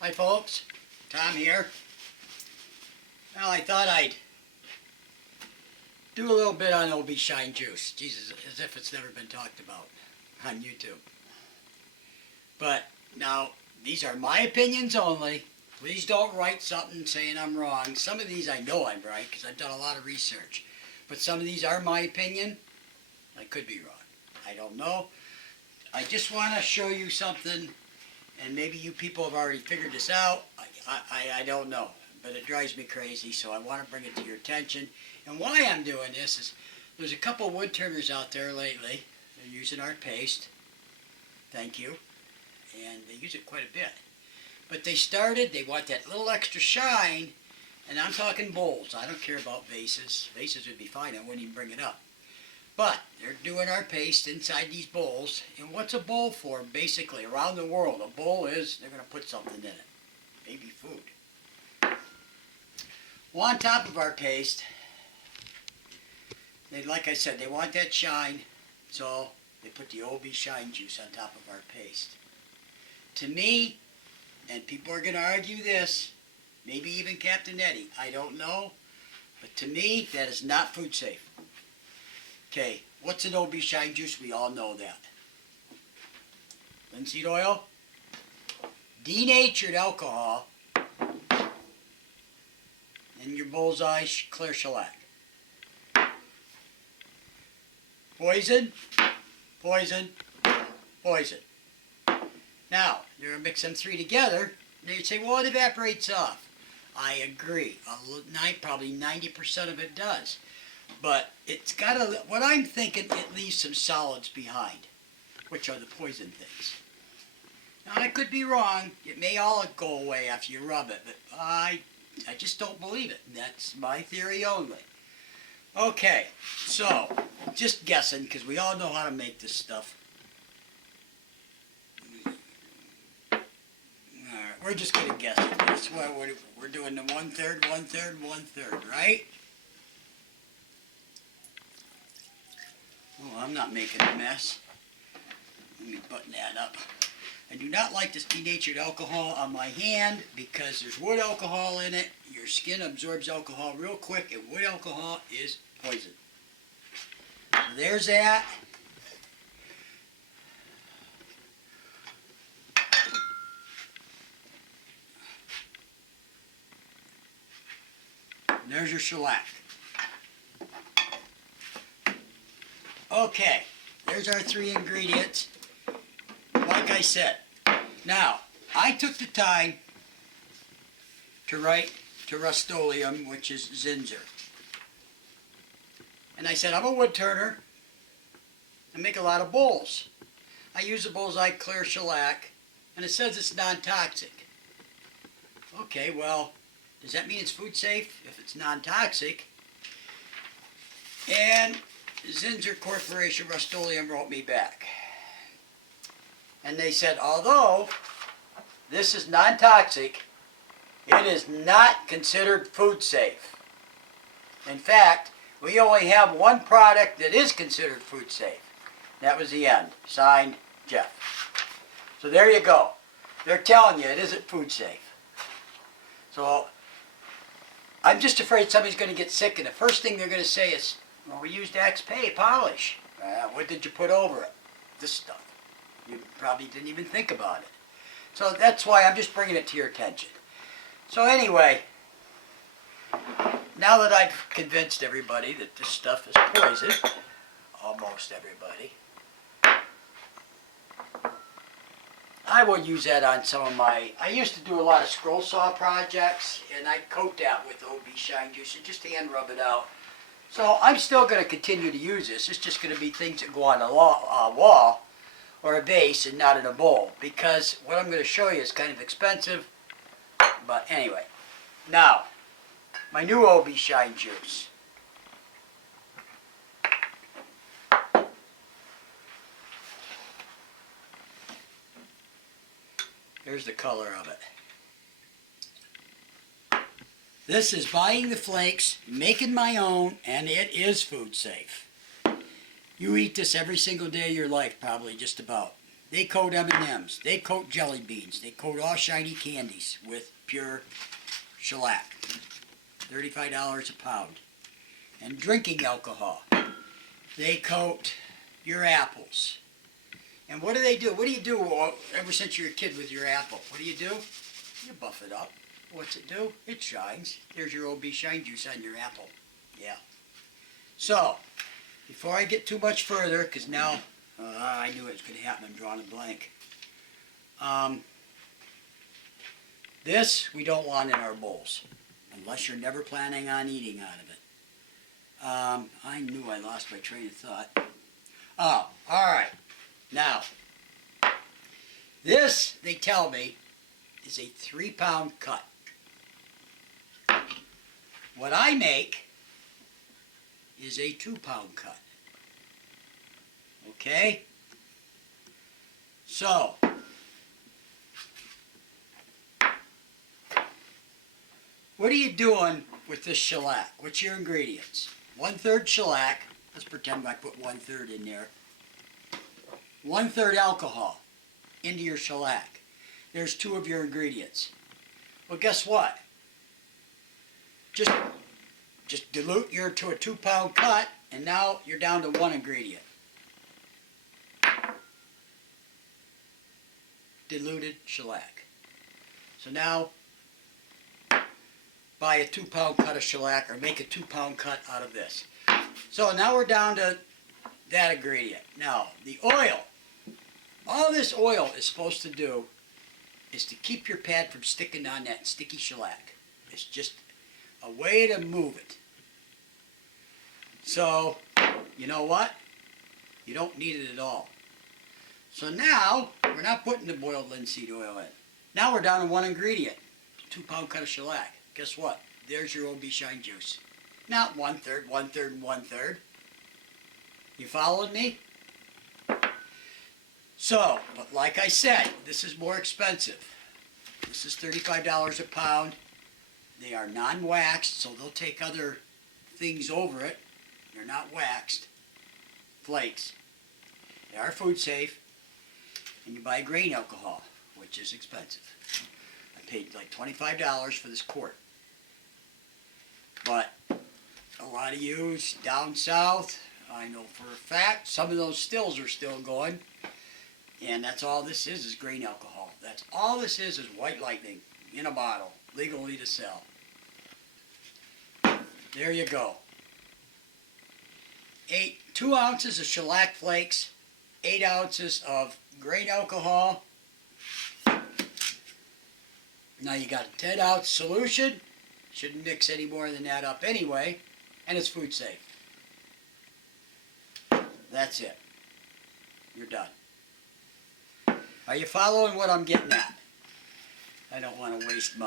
Hi folks, Tom here. Well, I thought I'd do a little bit on OB Shine Juice. Jesus, as if it's never been talked about on YouTube. But now, these are my opinions only. Please don't write something saying I'm wrong. Some of these I know I'm right because I've done a lot of research. But some of these are my opinion. I could be wrong. I don't know. I just want to show you something. And maybe you people have already figured this out. I don't know. But it drives me crazy, so I want to bring it to your attention. And why I'm doing this is there's a couple wood turners out there lately. They're using our paste. Thank you. And they use it quite a bit. But they want that little extra shine. And I'm talking bowls. I don't care about vases. Vases would be fine. I wouldn't even bring it up. But they're doing our paste inside these bowls. And what's a bowl for? Basically, around the world, a bowl is they're going to put something in it. Maybe food. Well, on top of our paste, like I said, they want that shine. So they put the OB Shine Juice on top of our paste. To me, and people are going to argue this, maybe even Captain Eddie, I don't know. But to me, that is not food safe. Okay, what's an OB Shine Juice? We all know that. Linseed oil, denatured alcohol, and your bullseye clear shellac. Poison, poison, poison. Now, you're going to mix them three together, and you'd say, well, it evaporates off. I agree. Probably 90% of it does. But it's got what I'm thinking, it leaves some solids behind, which are the poison things. Now, I could be wrong. It may all go away after you rub it, but I just don't believe it. That's my theory only. Okay, so, just guessing, because we all know how to make this stuff. Alright, we're just going to guess it. That's why we're doing the 1/3, 1/3, 1/3, right? Oh, I'm not making a mess. Let me button that up. I do not like this denatured alcohol on my hand because there's wood alcohol in it. Your skin absorbs alcohol real quick, and wood alcohol is poison. So there's that. And there's your shellac. Okay, there's our three ingredients. Like I said, now, I took the time to write to Rust-Oleum, which is Zinsser. And I said, I'm a wood turner. I make a lot of bowls. I use the bullseye clear shellac, and it says it's non-toxic. Okay, well, does that mean it's food safe if it's non-toxic? And Zinsser Corporation Rust-Oleum wrote me back. And they said, although this is non-toxic, it is not considered food safe. In fact, we only have one product that is considered food safe. That was the end. Signed, Jeff. So there you go. They're telling you it isn't food safe. So I'm just afraid somebody's going to get sick, and the first thing they're going to say is, well, we used Axe-Pay polish. What did you put over it? This stuff. You probably didn't even think about it. So that's why I'm just bringing it to your attention. So anyway, now that I've convinced everybody that this stuff is poison, almost everybody, I will use that on some of my, I used to do a lot of scroll saw projects, and I'd coat that with OB Shine Juice and just hand rub it out. So I'm still going to continue to use this. It's just going to be things that go on a wall or a vase and not in a bowl, because what I'm going to show you is kind of expensive. But anyway, now, my new OB Shine Juice. Here's the color of it. This is buying the flakes, making my own, and it is food safe. You eat this every single day of your life, probably, just about. They coat M&Ms. They coat jelly beans. They coat all shiny candies with pure shellac. $35 a pound. And drinking alcohol. They coat your apples. And what do they do? What do you do ever since you're a kid with your apple? What do? You buff it up. What's it do? It shines. There's your OB Shine Juice on your apple. Yeah. So, before I get too much further, because now I knew it was going to happen, I'm drawing a blank. This we don't want in our bowls, unless you're never planning on eating out of it. I knew I lost my train of thought. Oh, all right. Now, this, they tell me, is a 3-pound cut. What I make is a 2-pound cut. Okay? So, what are you doing with this shellac? What's your ingredients? 1/3 shellac. Let's pretend I put 1/3 in there. 1/3 alcohol into your shellac. There's 2 of your ingredients. Well, guess what? Just dilute your to a 2-pound cut, and now you're down to 1 ingredient. Diluted shellac. So now, buy a 2-pound cut of shellac, or make a 2-pound cut out of this. So now we're down to that ingredient. Now, the oil. All this oil is supposed to do is to keep your pad from sticking on that sticky shellac. It's just a way to move it. So, you know what? You don't need it at all. So now, we're not putting the boiled linseed oil in. Now we're down to 1 ingredient. 2-pound cut of shellac. Guess what? There's your OB Shine Juice. Not 1/3, 1/3, and 1/3. You followed me? So, but like I said, this is more expensive. This is $35 a pound. They are non-waxed, so they'll take other things over it. They're not waxed. Flakes. They are food safe. And you buy grain alcohol, which is expensive. I paid like $25 for this quart. But a lot of you down south, I know for a fact, some of those stills are still going. And that's all this is grain alcohol. That's all this is White Lightning in a bottle, legally to sell. There you go. 2 ounces of shellac flakes, 8 ounces of grain alcohol. Now you got a 10-ounce solution. Shouldn't mix any more than that up anyway. And it's food safe. That's it. You're done. Are you following what I'm getting at? I don't want to waste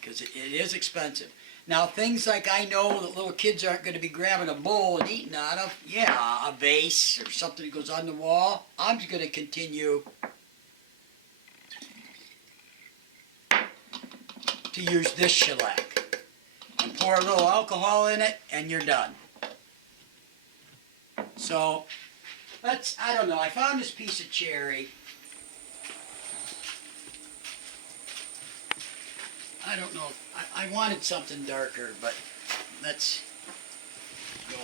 because it is expensive. Now, things like I know that little kids aren't going to be grabbing a bowl and eating out of, yeah, a vase or something that goes on the wall, I'm just going to continue to use this shellac. And pour a little alcohol in it, and you're done. So, I don't know, I found this piece of cherry. I don't know, I wanted something darker, but let's go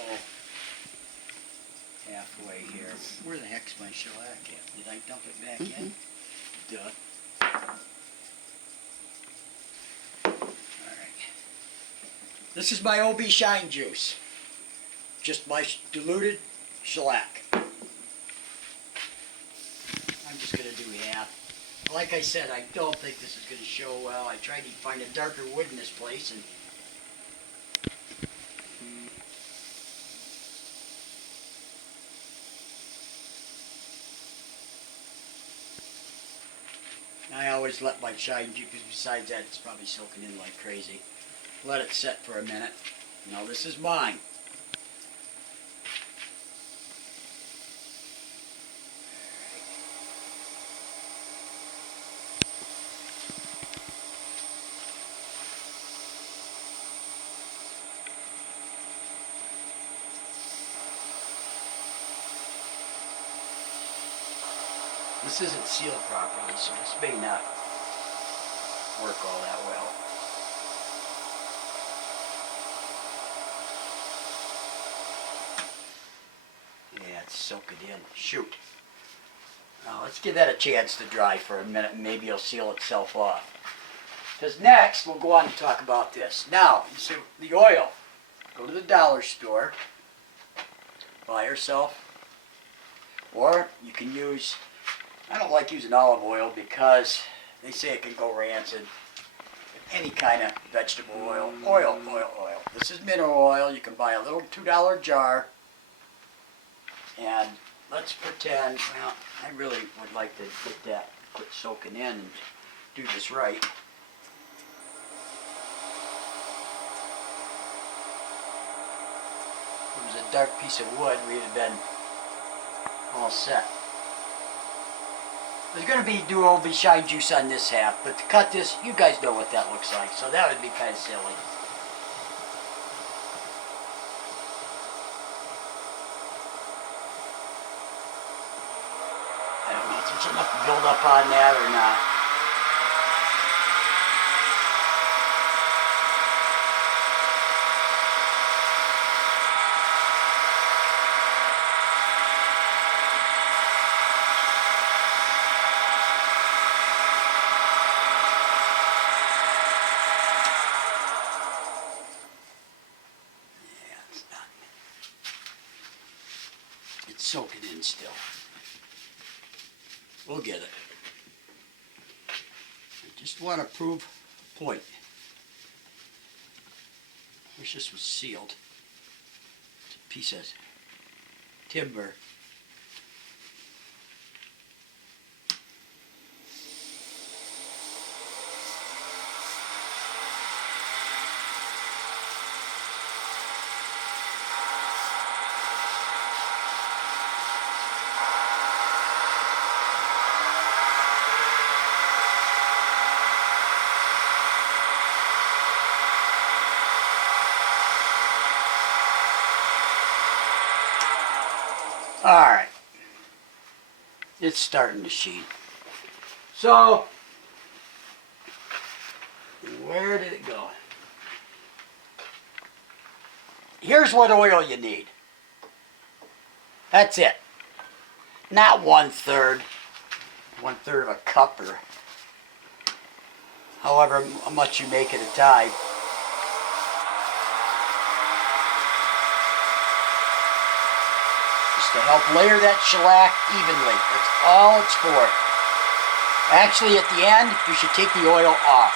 halfway here. Where the heck's my shellac at? Did I dump it back in? Duh. Alright. This is my OB Shine Juice. Just my diluted shellac. I'm just going to do half. Like I said, I don't think this is going to show well. I tried to find a darker wood in this place, and I always let my shine juice, because besides that, it's probably soaking in like crazy. Let it set for a minute. Now this is mine. This isn't sealed properly, so this may not work all that well. Yeah, it's soaking in. Shoot. Now let's give that a chance to dry for a minute and maybe it'll seal itself off. Because next we'll go on and talk about this. Now, you see the oil. Go to the dollar store, buy yourself, or you can use, I don't like using olive oil because they say it can go rancid. Any kind of vegetable oil. Oil. This is mineral oil. You can buy a little $2 jar. And let's pretend, well, I really would like to get that, quit soaking in and do this right. If it was a dark piece of wood, we'd have been all set. There's going to be do-over shine juice on this half, but to cut this, you guys know what that looks like, so that would be kind of silly. I don't know if there's enough build up on that or not. Soak it in still. We'll get it. I just want to prove a point. Wish this was sealed. It's a piece of timber. Alright, it's starting to sheen. So, where did it go? Here's what oil you need. That's it. Not 1/3. 1/3 of a cup or however much you make at a time. To help layer that shellac evenly. That's all it's for. Actually, at the end, you should take the oil off.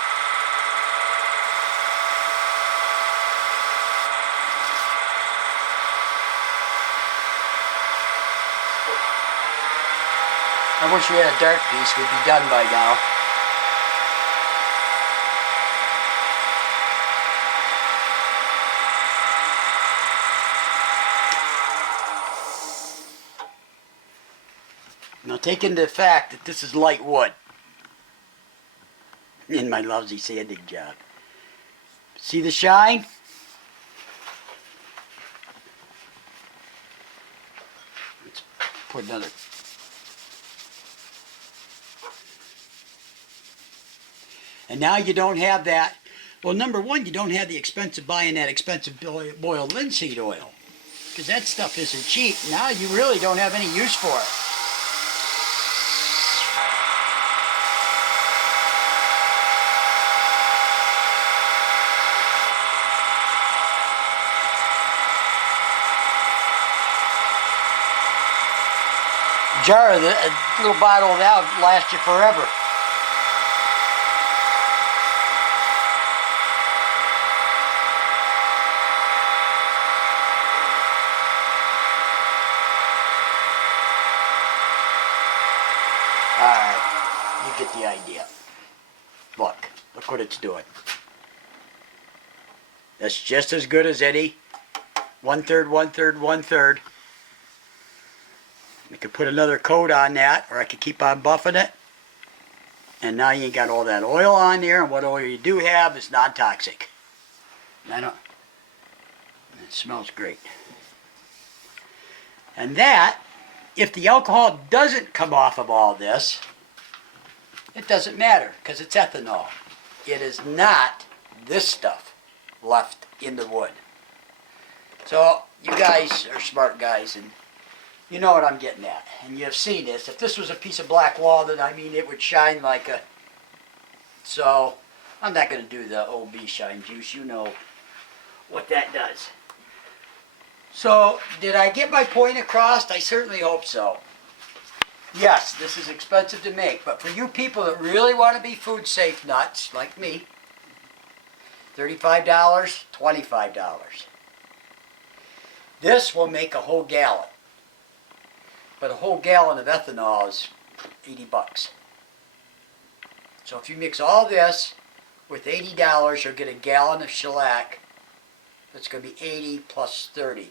I wish we had a dark piece. We'd be done by now. Now take into the fact that this is light wood in my lousy sanding job. See the shine? Let's put another. And now you don't have that. Well, number one, you don't have the expense of buying that expensive boiled linseed oil. Because that stuff isn't cheap. Now you really don't have any use for it. Jar of a little bottle of that would last you forever. Alright, you get the idea. Look what it's doing. That's just as good as any 1/3, 1/3, 1/3. I could put another coat on that, or I could keep on buffing it. And now you ain't got all that oil on there, and what oil you do have is non-toxic. It smells great. And that if the alcohol doesn't come off of all this, it doesn't matter because it's ethanol. It is not this stuff left in the wood. So you guys are smart guys, and you know what I'm getting at. And you've seen this. If this was a piece of black walnut, I mean, it would shine like a... So I'm not going to do the OB shine juice. You know what that does. So did I get my point across? I certainly hope so. Yes, this is expensive to make, but for you people that really want to be food safe nuts, like me, $35, $25. This will make a whole gallon. But a whole gallon of ethanol is 80 bucks. So if you mix all this with $80, you'll get a gallon of shellac. That's going to be 80 plus 30.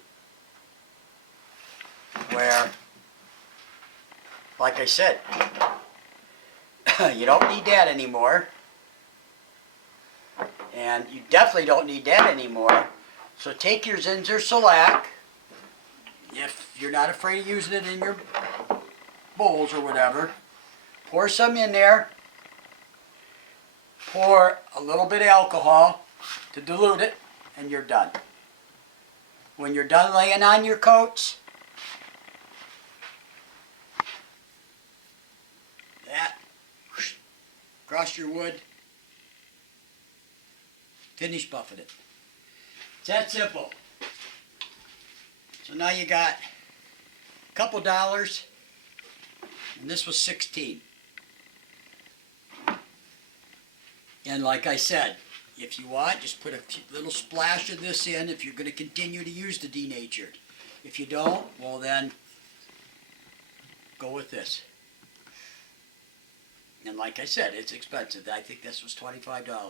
Where, like I said, you don't need that anymore. And you definitely don't need that anymore. So take your Zinsser shellac, if you're not afraid of using it in your bowls or whatever. Pour some in there. Pour a little bit of alcohol to dilute it, and you're done. When you're done laying on your coats, that, across your wood, finish buffing it. It's that simple. So now you got a couple dollars, and this was 16. And like I said, if you want, just put a little splash of this in if you're going to continue to use the denatured. If you don't, well then, go with this. And like I said, it's expensive. I think this was $25. I don't know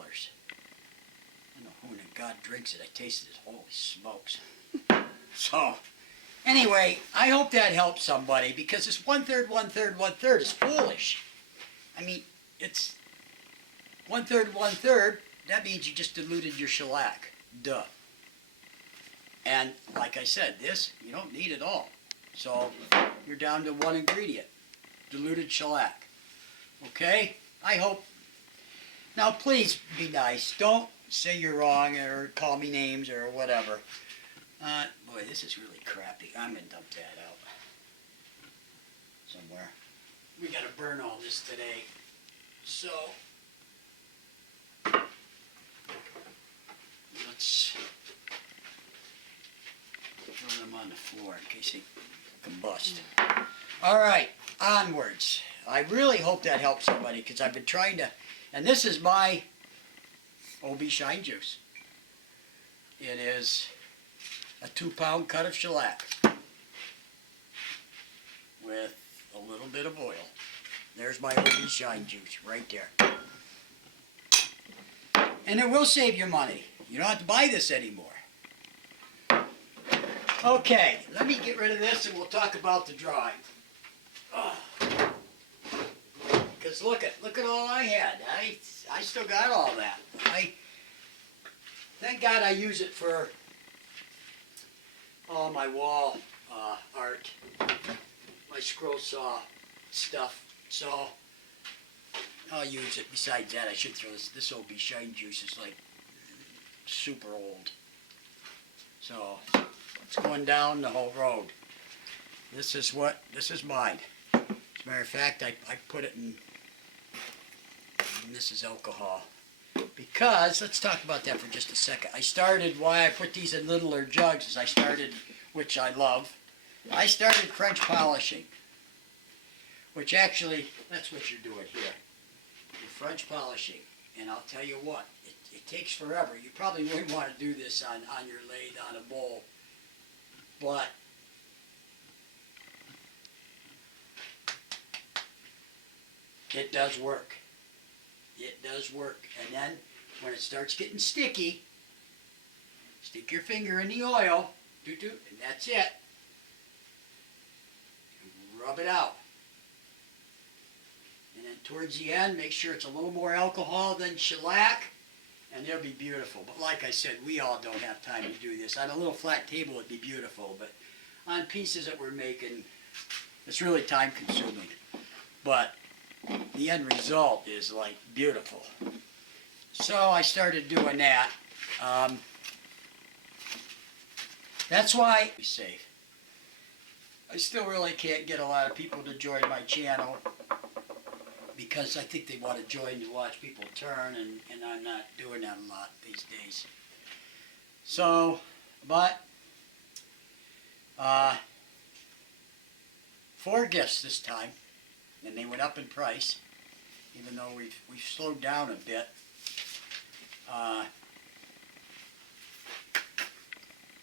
who in God drinks it. I tasted it. Holy smokes. So, anyway, I hope that helps somebody, because this 1/3, 1/3, 1/3 is foolish. I mean, it's 1/3, 1/3. That means you just diluted your shellac. Duh. And like I said, this, you don't need it all. So, you're down to one ingredient. Diluted shellac. Okay? I hope. Now, please be nice. Don't say you're wrong or call me names or whatever. Boy, this is really crappy. I'm going to dump that out somewhere. We got to burn all this today. So, let's throw them on the floor in case they combust. All right, onwards. I really hope that helps somebody, because I've been trying to, and this is my OB Shine Juice. It is a 2-pound cut of shellac with a little bit of oil. There's my OB Shine Juice right there. And it will save you money. You don't have to buy this anymore. Okay, let me get rid of this and we'll talk about the drawing. Because look at all I had. I still got all that. Thank God I use it for all my wall art, my scroll saw stuff. So I'll use it. Besides that, I should throw this OB Shine Juice is like super old. So it's going down the whole road. This is mine. As a matter of fact, I put it in, and this is alcohol. Because, let's talk about that for just a second. Why I put these in littler jugs is I started, which I love, I started French polishing. Which actually, that's what you're doing here. You're French polishing. And I'll tell you what, it takes forever. You probably wouldn't want to do this on your lathe, on a bowl. But it does work. It does work. And then when it starts getting sticky, stick your finger in the oil, and that's it. Rub it out. And then towards the end, make sure it's a little more alcohol than shellac, and it'll be beautiful. But like I said, we all don't have time to do this. On a little flat table, it'd be beautiful. But on pieces that we're making, It's really time consuming, but the end result is like beautiful. So I started doing that. That's why I'm safe. I still really can't get a lot of people to join my channel because I think they want to join to watch people turn, and I'm not doing that a lot these days. So, but 4 gifts this time, and they went up in price, even though we've slowed down a bit.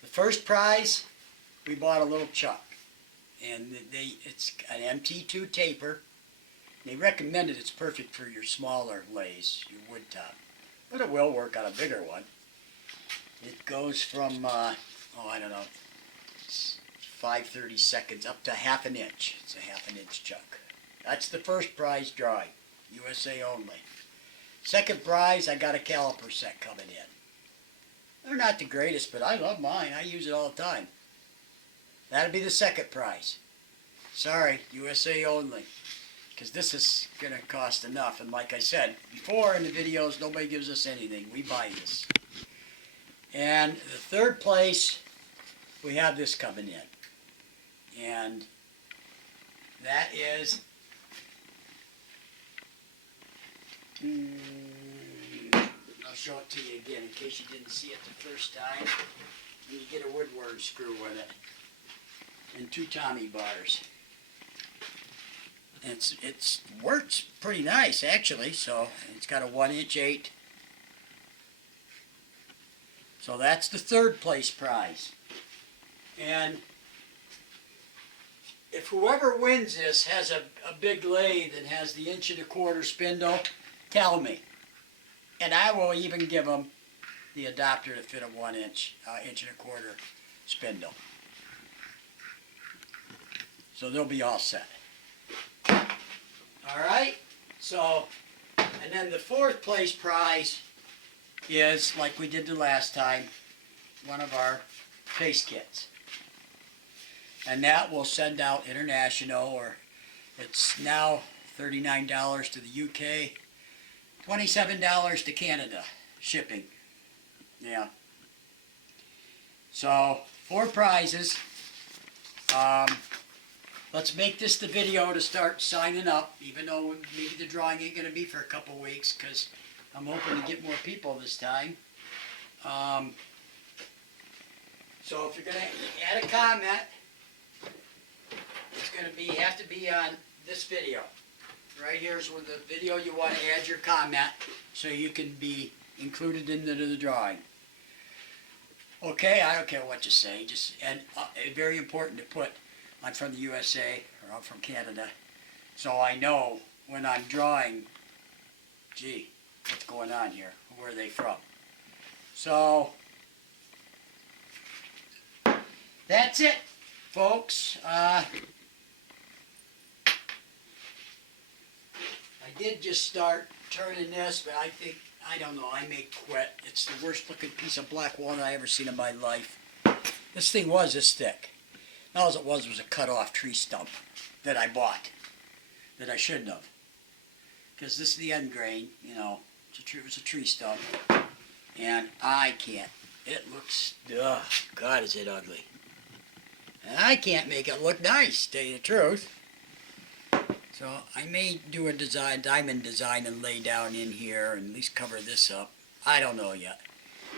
The first prize, we bought a little chuck, and it's an MT2 taper. They recommended it's perfect for your smaller lays, your wood top, but it will work on a bigger one. It goes from, I don't know, 5/32 up to ½ inch. It's a ½ inch chuck. That's the first prize drawing, USA only. Second prize, I got a caliper set coming in. They're not the greatest, but I love mine. I use it all the time. That'll be the second prize. Sorry, USA only. Because this is going to cost enough. And like I said before in the videos, nobody gives us anything. We buy this. And the third place, we have this coming in. And that is... I'll show it to you again in case you didn't see it the first time. You get a woodworm screw with it. And 2 Tommy bars. It's works pretty nice actually. So it's got a 1" 8. So that's the third place prize. And if whoever wins this has a big lathe and has the 1¼ spindle, tell me. And I will even give them the adapter to fit a 1" 1¼ spindle. So they'll be all set. Alright, so, and then the fourth place prize is, like we did the last time, one of our paste kits. And that will send out international, or it's now $39 to the UK, $27 to Canada, shipping. Yeah. So, 4 prizes. Let's make this the video to start signing up, even though maybe the drawing ain't going to be for a couple weeks, because I'm hoping to get more people this time. So if you're going to add a comment, it's going to have to be on this video. Right here's where the video you want to add your comment, so you can be included into the drawing. Okay, I don't care what you say, and very important to put, I'm from the USA, or I'm from Canada, so I know when I'm drawing, gee, what's going on here? Where are they from? So, that's it, folks. I did just start turning this, but I don't know, I may quit. It's the worst looking piece of black walnut I ever seen in my life. This thing was this thick. All it was a cut off tree stump that I bought, that I shouldn't have. Because this is the end grain, you know, it was a tree stump. And I can't, it looks, ugh, God is it ugly. And I can't make it look nice, to tell you the truth. So I may do a design, diamond design, and lay down in here and at least cover this up. I don't know yet.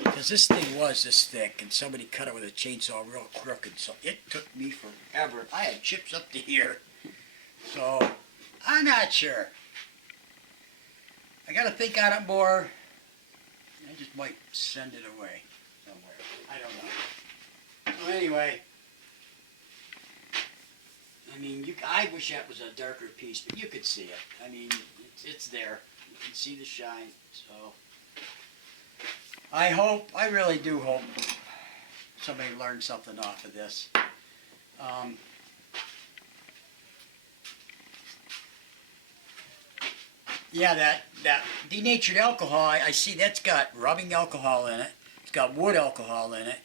Because this thing was this thick, and somebody cut it with a chainsaw real crooked, so it took me forever. I had chips up to here, so I'm not sure. I got to think on it more. I just might send it away somewhere. I don't know. So anyway, I mean, I wish that was a darker piece, but you could see it. I mean, it's there. You can see the shine, so... I really do hope somebody learned something off of this. Yeah, that denatured alcohol, I see that's got rubbing alcohol in it. It's got wood alcohol in it.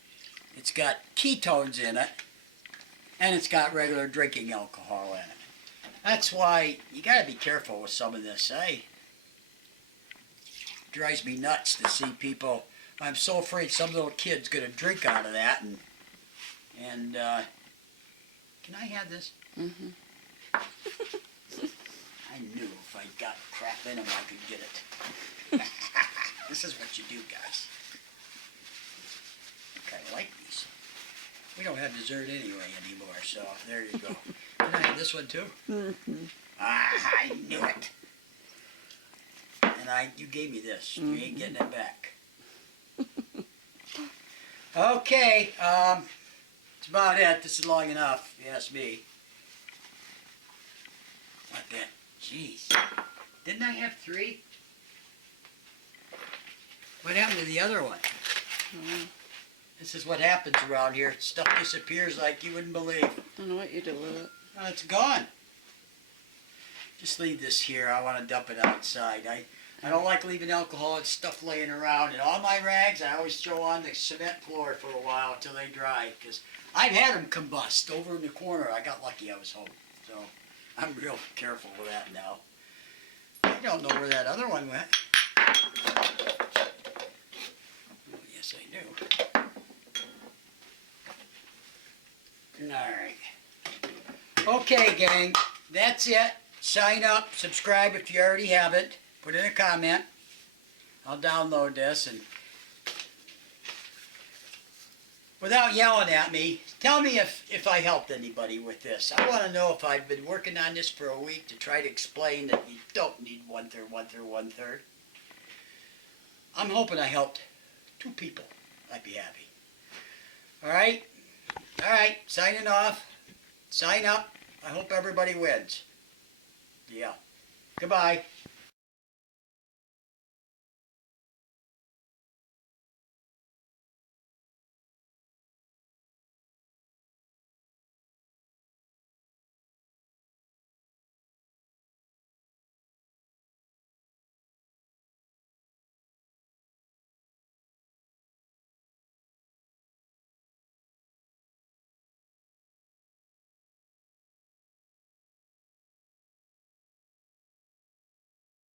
It's got ketones in it. And it's got regular drinking alcohol in it. That's why you gotta be careful with some of this, eh? Drives me nuts to see people. I'm so afraid some little kid's gonna drink out of that and can I have this? Mm-hmm. I knew if I got crap in them I could get it. This is what you do, guys. I kinda like these. We don't have dessert anyway anymore, so there you go. Can I have this one too? Mm-hmm. Ah, I knew it. And you gave me this. You ain't getting it back. Okay, that's about it. This is long enough, if you ask me. What that? Jeez. Didn't I have 3? What happened to the other one? Mm-hmm. This is what happens around here. Stuff disappears like you wouldn't believe. I don't know what you do with it. Oh, it's gone. Just leave this here. I want to dump it outside. I don't like leaving alcohol and stuff laying around. And all my rags, I always throw on the cement floor for a while until they dry. Because I've had them combust over in the corner. I got lucky I was home. So I'm real careful with that now. I don't know where that other one went. Oh, yes, I do. Alright. Okay, gang. That's it. Sign up. Subscribe if you already haven't. Put in a comment. I'll download this and without yelling at me, tell me if I helped anybody with this. I want to know if I've been working on this for a week to try to explain that you don't need 1/3, 1/3, 1/3. I'm hoping I helped 2 people. I'd be happy. Alright? Alright, signing off. Sign up. I hope everybody wins. Yeah. Goodbye.